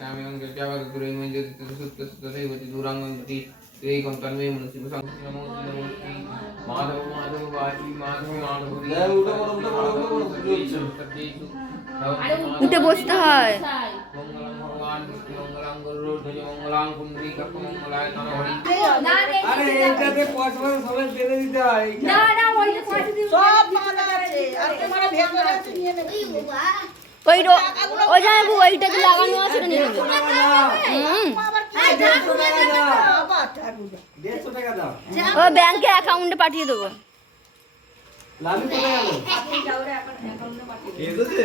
श्यामं जगद्गुरुं मञ्जति सुप्तस्तदैवति दूराङ्गं त्रेकं तन्मे मनसि नमो नमो श्री माधव माधव वाची माधव माधव উঠে বসতে হয় মঙ্গলং ভগবান বিষ্ণু মঙ্গলং গরুধ্বজ মঙ্গলাং কুণ্ডলী মঙ্গলায় নমঃ হরি আরে এইটাতে পয়সা সবাই ফেলে দিতে হয় সব মালা আছে আর তোমার ভেতরে আছে নিয়ে নেবে ওই রো- ওই জামাইবাবু ওইটা যে লাগানো দাও। ও ব্যাংকে অ্যাকাউন্টে পাঠিয়ে দেবো। লালু কোথায় গেল? এসেছে?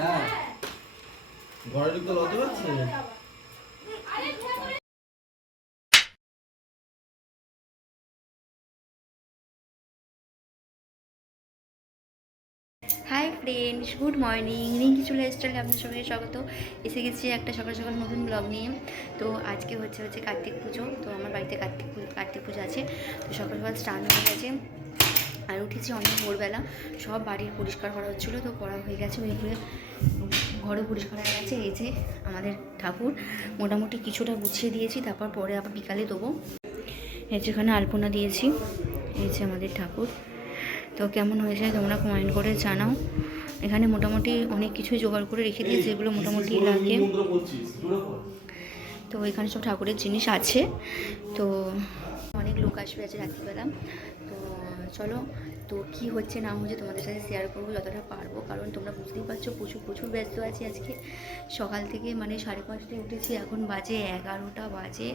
হ্যাঁ। ঘরে ঢুকতে লজ্জা পাচ্ছে? Hi friends good morning Rinki চলে স্টাইলে আপনার সবাইকে স্বাগত। এসে গেছি একটা সকাল সকাল নতুন ব্লগ নিয়ে। তো আজকে হচ্ছে হচ্ছে কার্তিক পুজো। তো আমার বাড়িতে কার্তিক কার্তিক পুজো আছে। তো সকাল সকাল স্নান হয়ে গেছে। আর উঠেছি অনেক ভোরবেলা। সব বাড়ির পরিষ্কার করা হচ্ছিল। তো করা হয়ে গেছে। ওই করে ঘরও পরিষ্কার হয়ে গেছে। এই যে আমাদের ঠাকুর। মোটামুটি কিছুটা গুছিয়ে দিয়েছি। তারপর পরে আবার বিকালে দেবো। এই যেখানে আলপনা দিয়েছি। এই যে আমাদের ঠাকুর। তো কেমন হয়েছে তোমরা কমেন্ট করে জানাও। এখানে মোটামুটি অনেক কিছুই জোগাড় করে রেখে দিয়েছি যেগুলো মোটামুটি লাগে। তো এখানে সব ঠাকুরের জিনিস আছে। তো অনেক লোক আসবে আছে রাত্রিবেলা। তো চলো। তো কি হচ্ছে না হচ্ছে তোমাদের সাথে শেয়ার করব যতটা পারব। কারণ তোমরা বুঝতেই পারছ, প্রচুর প্রচুর ব্যস্ত আছি আজকে। সকাল থেকে মানে সাড়ে পাঁচটায় উঠেছি, এখন বাজে এগারোটা বাজে।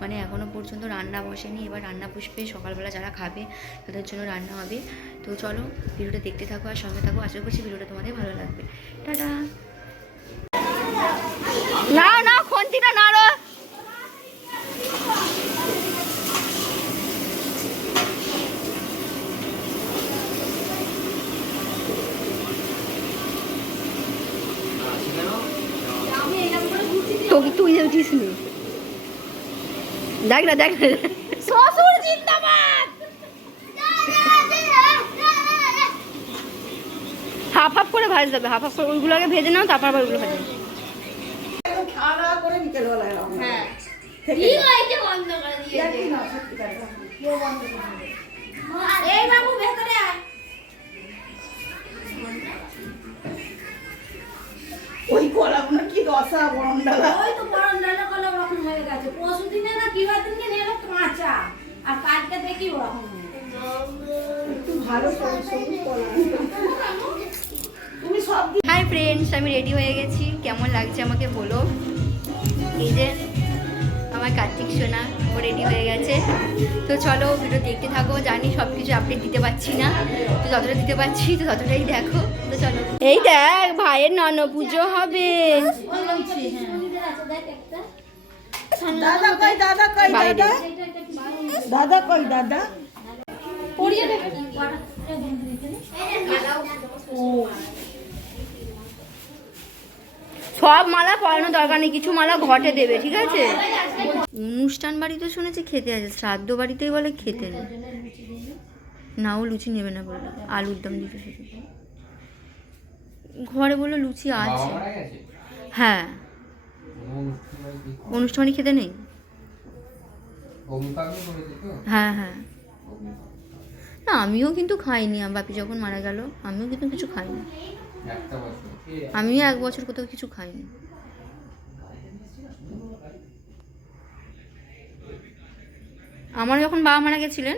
মানে এখনও পর্যন্ত রান্না বসেনি। এবার রান্না বসবে, সকালবেলা যারা খাবে তাদের জন্য রান্না হবে। তো চলো, ভিডিওটা দেখতে থাকো আর সঙ্গে থাকো। আশা করছি ভিডিওটা তোমাদের ভালো লাগবে। টাটা না না খন্তিটা নাড়ো তোকে তুই উঠিস নি দেখ না দেখ। শ্বশুর জিন্দাবাদ! হাফ হাফ করে ভাজ দেবে হাফ হাফ করে ওইগুলো আগে ভেজে নাও তারপর আবার ওইগুলো ভেজে। খাওয়া দাওয়া করে বিকেল বেলা এলাম হ্যাঁ ওই কলাগুলো কি দশা গরম ডালা? ওই তো গরম ডালে কলা ওরকম হয়ে গেছে। পরশু দিনে না কি বার এলো কাঁচা আর কালকে দেখি ওরকম একটু ভালো সবুজ সবুজ কলা তুমি সব হাই ফ্রেন্ডস আমি রেডি হয়ে গেছি। কেমন লাগছে আমাকে বলো? এই যে আমার কার্তিক সোনা ও রেডি হয়ে গেছে। তো চলো ভিডিও দেখতে থাকো জানি সব কিছু আপডেট দিতে পারছি না। তো যতটা দিতে পারছি তো ততটাই দেখো। তো চলো। এই দেখ ভাইয়ের নন পুজো হবে দাদা কই দাদা কই দাদা? দাদা কই দাদা? সব মালা পরানো দরকার নেই কিছু মালা ঘটে দেবে ঠিক আছে? অনুষ্ঠান বাড়িতে শুনেছি খেতে আছে শ্রাদ্ধ বাড়িতেই বলে খেতে নেই। না ও লুচি নেবে না বলল আলুর দম দিতে শুধু ঘরে বলল লুচি আছে। হ্যাঁ। অনুষ্ঠান খেতে নেই? হ্যাঁ হ্যাঁ। না আমিও কিন্তু খাইনি আমার বাপি যখন মারা গেল আমিও কিন্তু কিছু খাইনি। আমিও এক বছর কোথাও কিছু খাইনি। আমার যখন বাবা মারা গেছিলেন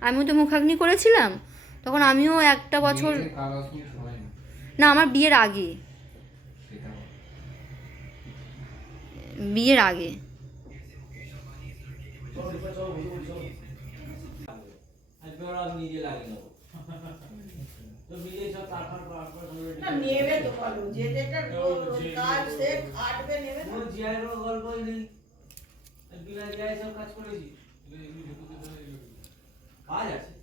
আমিও তো মুখাগ্নি করেছিলাম তখন আমিও একটা বছর না আমার বিয়ের আগে। বিয়ের আগে। না নেবে তো বলো যে যেটা কাজ সে কাটবে নেবে না কাজ আছে সব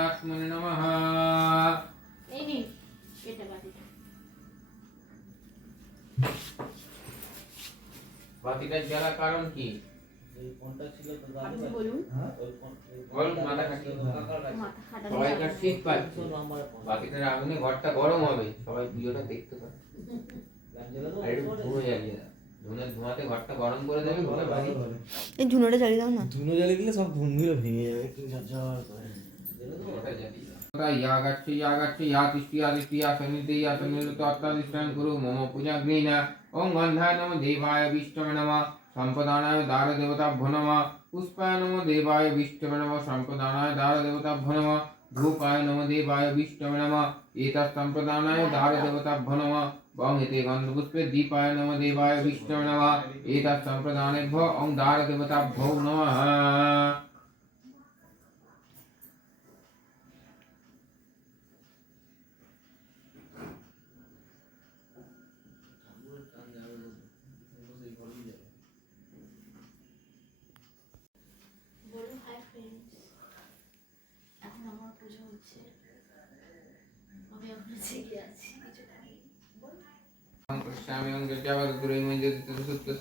আত্মনে নমঃ বাতিটা জ্বালা কারণ কি? ঘরটা গরম জ্বালিয়ে দাও। না। ধুনো জ্বালিয়ে দিলে সব ঘুমগুলো ভেঙে যাবে। একটু জ্বালার করে। यागच्छ यागच्छ यातिष्ठ यातिष्ठ या सन्निधि या गुरु मम पूजाग्निन ओं गन्धाय नमो देवाय विष्टवे नमः सम्पदानाय दारदेवताभ्यो नमः, पुष्पाय नमो देवाय विष्टवे नमः सम्पदानाय दारदेवताभ्यो नमः, धूपाय नमो देवाय विष्टवे नमः एतत्सम्पदानाय दारदेवताभ्यो नमः ओं एते गन्धपुष्पे दीपाय नमो देवाय विष्टवे नमः एतत्सम्प्रदानेभ्यो ओं दारदेवताभ्यो नमः। ত্রিসূত্রী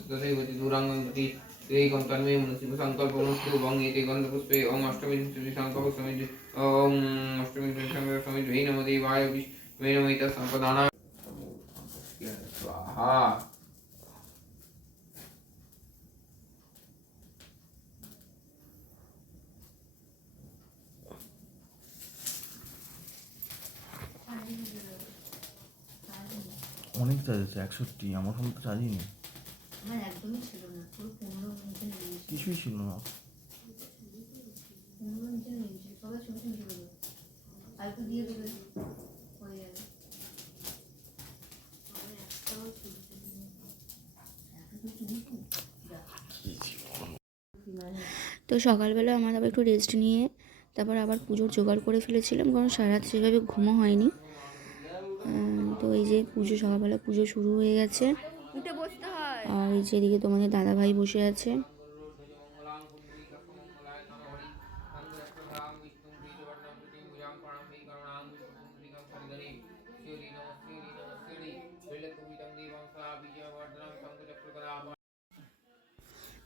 অনেক চার্জ আছে একষট্টি আমার ফোন তো চার্জই নেই। আমার একদমই ছিল না পুরো পনেরো মিনিটে নিয়েছি কিছুই ছিল না পনেরো মিনিটে নিয়েছি সবাই ছোট ছোট ছিল আর একটু দিয়ে দেবে হয়ে যাবে আমার একটাও ছিল না। তো সকালবেলা আমার আবার একটু রেস্ট নিয়ে তারপর আবার পুজোর জোগাড় করে ফেলেছিলাম কারণ সারা রাত সেভাবে ঘুমও হয়নি। তো এই যে পুজো সকালবেলা পুজো শুরু হয়ে গেছে। আর এই যে এদিকে তোমাদের দাদা ভাই বসে আছে।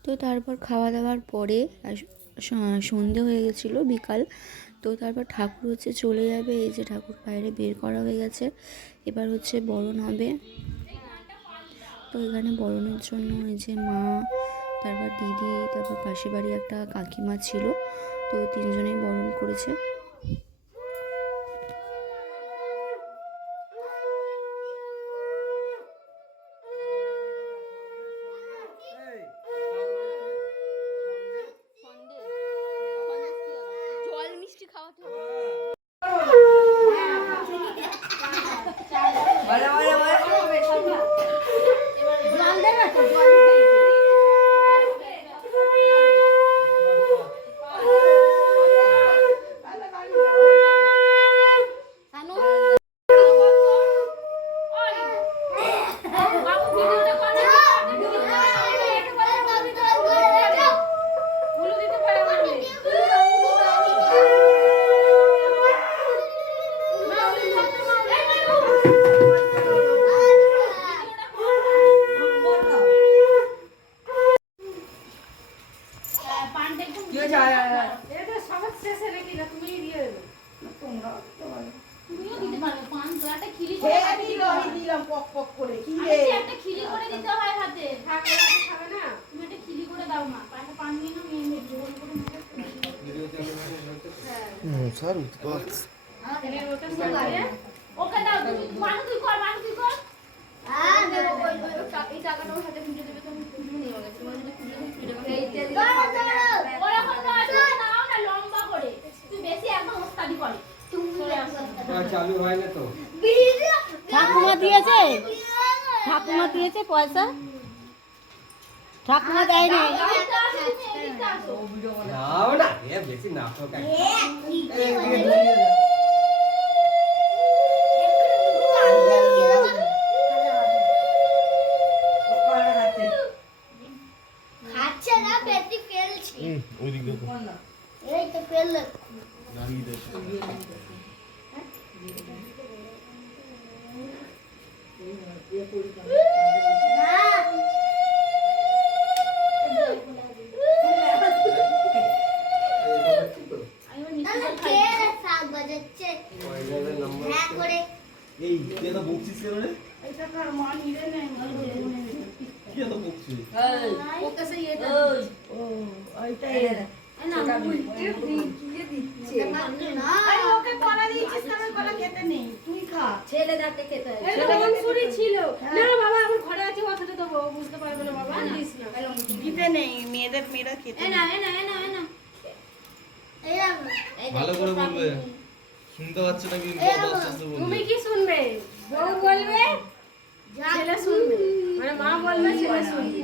তো তারপর খাওয়া দাওয়ার পরে সন্ধে হয়ে গেছিল বিকাল। তো তারপর ঠাকুর হচ্ছে চলে যাবে, এই যে ঠাকুর বাইরে বের করা হয়ে গেছে। এবার হচ্ছে বরণ হবে। এখানে বরণের জন্য এই যে মা, তারপর দিদি, তারপর পাশে বাড়ি একটা কাকিমা ছিল। তো তিনজনেই বরণ করেছে জল মিষ্টি খাওয়াতে হবে বলে বলে বলে জল দেবে তো জল দিতে শানু বাবু ভিডিওটা করে উলু দিতে পারে মানে পানটা একটু কি হয়েছে? আয়, আয়, আয়। এটা সবার শেষে রেখে না তুমি দিয়ে দেবে তুমিও দিতে পারবে পান তো একটা খিলি করে খেয়ে হাতে দিল, দিতে আমি হয়। দিলাম পক পক করে কি আরে রে সে একটা খিলি করে দিতে হয় হাতে থাকলে হাতে খাবে না তুমি একটা খিলি করে দাও না পানটা পান নিয়ে না মেয়ে মেয়ে জোর করে মুখে স্যার উৎপাত এবার ওটা সবাই ওকে দাও তুমি মানু তুই কর মানু তুই কর এই টাকাটা ওর হাতে খুঁজে দেবে তুমি খুঁজে নিয়ে গেছে তোমার যদি খুঁজে খুঁজে ওরকম তো আছে নাও না লম্বা করে তুই বেশি একদম ওস্তাদি করে চালু হয় না তো। ঠাকুমা দিয়েছে? ঠাকুমা দিয়েছে পয়সা? ঠাকুমা দেয় না নাও না এ বেশি না তো ফেলল। এই তুই তো বকছিস কেন রে? এটা কার মা নিলে নেই কি এত বকছিস ওকে সেই এটা ও ওইটা এই না উল্টে দিয়ে দিচ্ছে। না। ওকে কলা দিয়েছিস আমি কলা খেতে নেই। তুই খা। ছেলে যাকে খেতে হয়। এটা অংশুরই ছিল না বাবা এখন ঘরে আছে দেবো বুঝতে পারবে না বাবা। দিস না খেতে নেই মেয়েদের মেয়েরা খেতে না ভালো করে বলবে। শুনতে পাচ্ছে না কি তুমি কি শুনবে? বউ বলবে যা ছেলে শুনবে। মানে মা বলবে ছেলে শুনবে।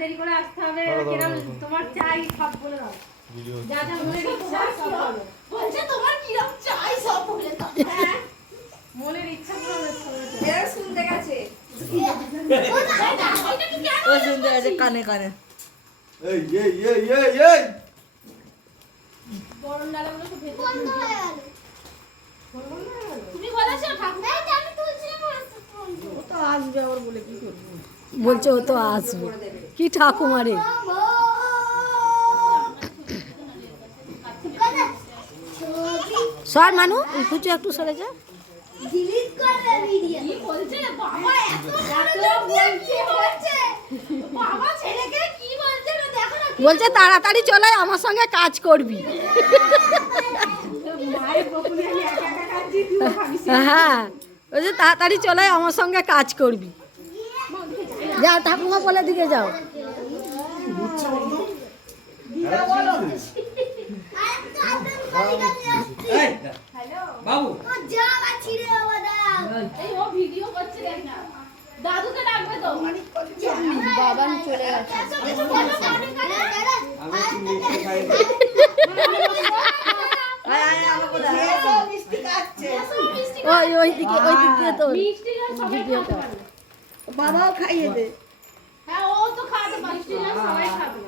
দেরি করে আসতে হবে কিরম তোমার চাই সব বলে দাও। যা যা মনের ইচ্ছা সব বলো বলছে তোমার কি চাই সব বলে দাও হ্যাঁ মনের ইচ্ছা পুরো এর শুনতে গেছে ও শুনতে আছে কানে কানে। এই এই এই এই এই। গরম ডালাগুলো সব ভেতরে বন্ধ হয়ে গেল। তুমি বলেছ ঠাকুর। আমি তুলছিলাম। ও তো আসবে আবার বলে কি করব? বলছে ও তো আসবে। কি ঠাকুমারে? সর মানু একটু সরে যা। করলে video। কি বলছে বাবা? এত মনোযোগ দিয়ে কি বলছে। বাবা ছেলেকে কি বলছে না দেখো না বলছে তাড়াতাড়ি চলে আমার সঙ্গে কাজ করবি। হ্যাঁ। বলছে তাড়াতাড়ি চলে আমার সঙ্গে কাজ করবি। যাও ঠাকুমা বলে দিকে যাও। বাবু ও জামা ছিঁড়ে বাবা দাও। এই ও ভিডিও করছে দেখ না দাদুকে ডাকবে তো। বাবা চলে গেছে। না, ওই ওই দিকে ওই দিক দিয়ে তো পারে বাবাও খাইয়ে দে। হ্যাঁ ও তো খাবে মিষ্টি গাছ সবাই খাবে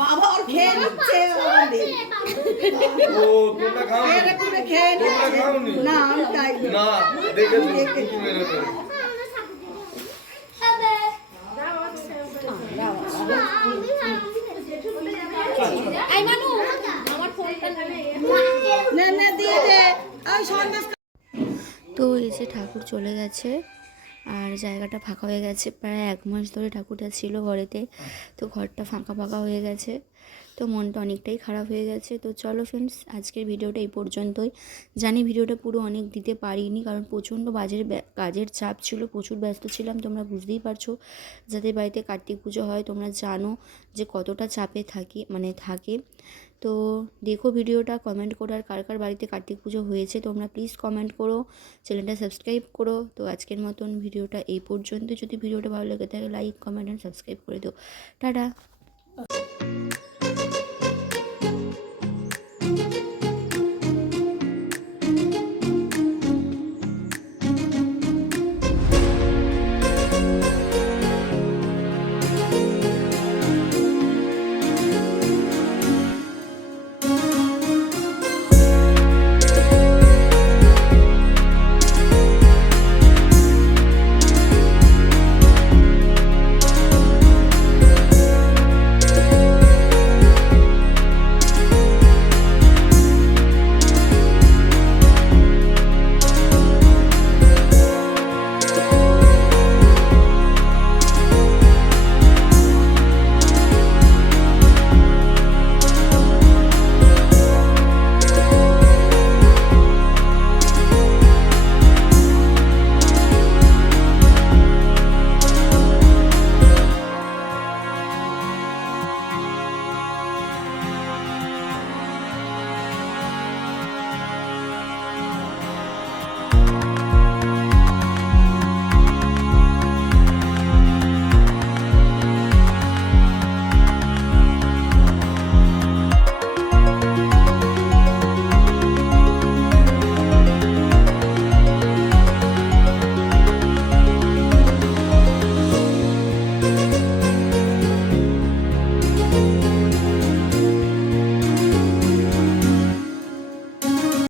বাবা ওর খেয়ে নিচ্ছে ও তোমরা খাও না আমি তাই না দেখে দেখে মেরে মেরে হবে। এই মানু আমার ফোনটা নেবে নে নে দিয়ে দে। আমি সন্দেশ তো এই যে ঠাকুর চলে গেছে আর জায়গাটা ফাঁকা হয়ে গেছে। প্রায় এক মাস ধরে ঠাকুরটা ছিল ঘরেতে তো ঘরটা ফাঁকা ফাঁকা হয়ে গেছে। তো মনটা অনেকটাই খারাপ হয়ে গেছে। তো চলো ফ্রেন্ডস আজকের ভিডিওটা এই পর্যন্তই। জানি ভিডিওটা পুরো অনেক দিতে পারিনি, কারণ প্রচণ্ড বাজের কাজের চাপ ছিল, প্রচুর ব্যস্ত ছিলাম, তোমরা বুঝতেই পারছ। যাদের বাড়িতে কার্তিক পুজো হয়, তোমরা জানো যে কতটা চাপে থাকি মানে থাকে। তো দেখো ভিডিওটা কমেন্ট করো আর কার কার বাড়িতে কার্তিক পুজো হয়েছে, তোমরা প্লিজ কমেন্ট করো চ্যানেলটা সাবস্ক্রাইব করো। তো আজকের মতন ভিডিওটা এই পর্যন্ত যদি ভিডিওটা ভালো লেগে থাকে লাইক কমেন্ট অ্যান্ড সাবস্ক্রাইব করে দিও। টাটা!